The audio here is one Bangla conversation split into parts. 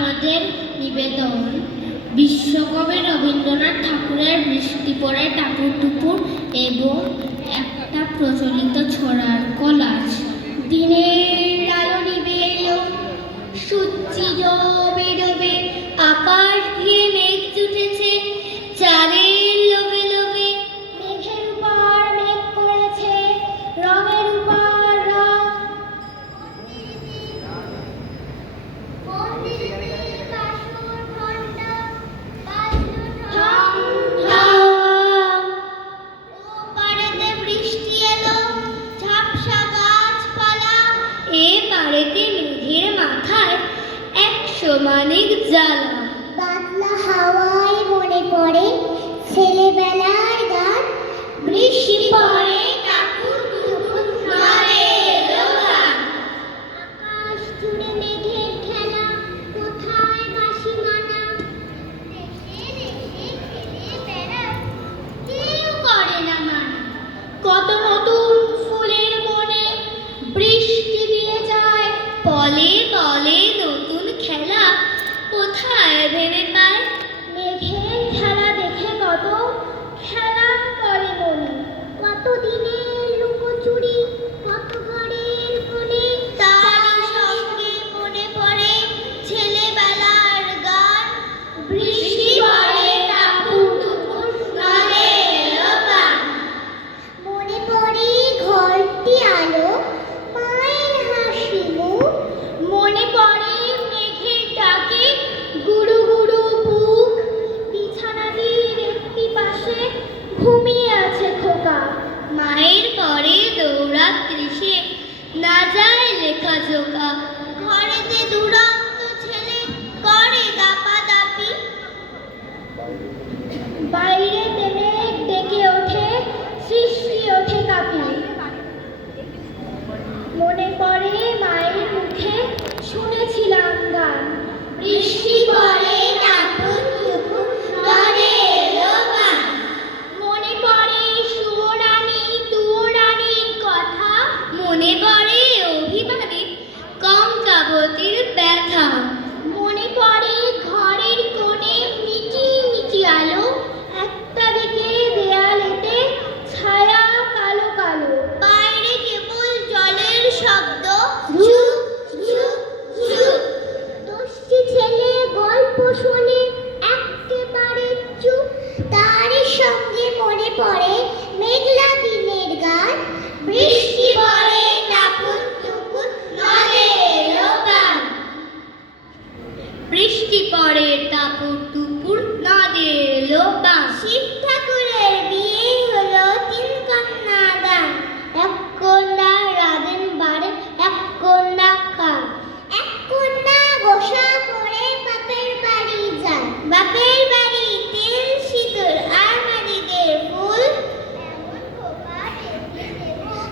আমাদের নিবেদন বিশ্বকবি রবীন্দ্রনাথ ঠাকুরের বৃষ্টি পড়ে টাপুর টুপুর এবং একটা প্রচলিত ছড়ার কলাজ। দিনের আলো নিভে এলো, সূর্যি ডোবে ডোবে, আকাশ ঘিরে মেঘ জুটেছে, চাঁদের লোভে লোভে মেঘের উপর মেঘ করেছে রঙের উপর রং। বৃষ্টি এলো, ঝাপসা গাছপালা, এ পাড়েতে মেঘের মাথায় 100 মানিক জ্বালা। বাদলা হাওয়ায় মনে পড়ে ছেলেবেলার গান, বৃষ্টি পড়ে টাপুর টুপুর নড়ে এলো গান। আকাশ জুড়ে মেঘের খেলা, কোথায় বাঁশি মানা, দেশে দেশে খেলে বেড়ায়, কেউ করে না মানা। কত নতুন ফুলের মনে বৃষ্টি দিয়ে যায়, পলে পলে নতুন খেলা কোথায় ভেবে পায়। মেঘের খেলা দেখে কত খেলা করে মনে, কত দিনের লুকোচুরি, কত ঘরের কোণে, তারই সঙ্গে মনে পড়ে ছেলেবেলার গান, বৃষ্টি পড়ে টাপুর টুপুর নড়ে এলো গান। মনে পড়ে ঘরটি আলো, মায়ের হাসি মুখ, মনে পড়ে মেঘের ডাকে গুড়ু গুড়ু বুক, বিছানাটির একটি পাশে ঘুমিয়ে আছে খোকা। মায়ের পরে দৌড়াত্রিশে না যায় লেখা জোকা, ঘরেতে দুরন্ত ছেলে করে দাপাদাপি। বাইরে মেঘ ডেকে ওঠে, সৃষ্টি ওঠে কাঁপিয়ে। মনে পড়ে মায়ের মুখে শুনেছিলাম গান, বৃষ্টি পড়ে টাপুর টুপুর নড়ে এলো গান। মনে পড়ে সুয়োরানী তুয়োরানীর কথা, মনে পড়ে অভিমানের কঙ্কাবতীর ব্যথা। মনে পড়ে ঘরের কোণে মিটি মিটি আলো, একটা দিকে দেয়ালেতে ছায়া কালো কালো, বাইরে কেবল জলের শব্দ ঝুপ ঝুপ ঝুপ। দশটি ছেলে গল্প শোনে একেবারে চুপ, তারই সঙ্গে মনে পড়ে মেঘলা দিনের গান, বৃষ্টি পড়ে টাপুর টুপুর নড়ে এলো গান। বৃষ্টি পড়ে টাপুর টুপুর নড়ে এলো গান। শিব ঠাকুরের বিয়ে হলো 3 কন্যা দান, এক কন্যা রাধেন বাড়ে, এক কন্যা খান, এক কন্যা গোসা করে বাপের বাড়ি যান। বাপের বাড়ি তেল সিঁদুর আর মালিকের ফুল,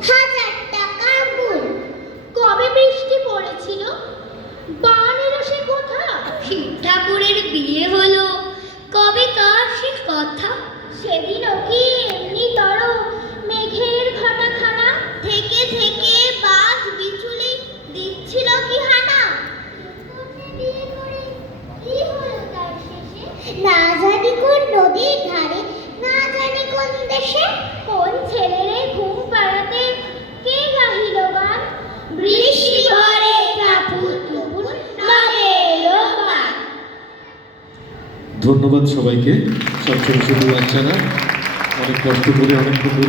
1000 টাকা মূল। কবে বৃষ্টি পড়েছিল, বান এলো সে কথা, শিব ঠাকুরের বিয়ে হলো কবে কার সে কথা। সেদিনও কি এমনি তর মেঘের ঘটাখানা, থেকে থেকে বাজ বিচুলি দিচ্ছিল কি হানা। বিয়ে করে কি হলো তার শেষে, না জানি কোন নদীর ধারে, না জানি কোন দেশে, কোন ছেলেরে ঘুম পাড়াতে কে গাহিল গান, বৃষ্টি পড়ে টাপুর টুপুর নড়ে এলো গান। ধন্যবাদ সবাইকে। সব ছোট ছোট বাচ্চারা অনেক কষ্ট করে অনেক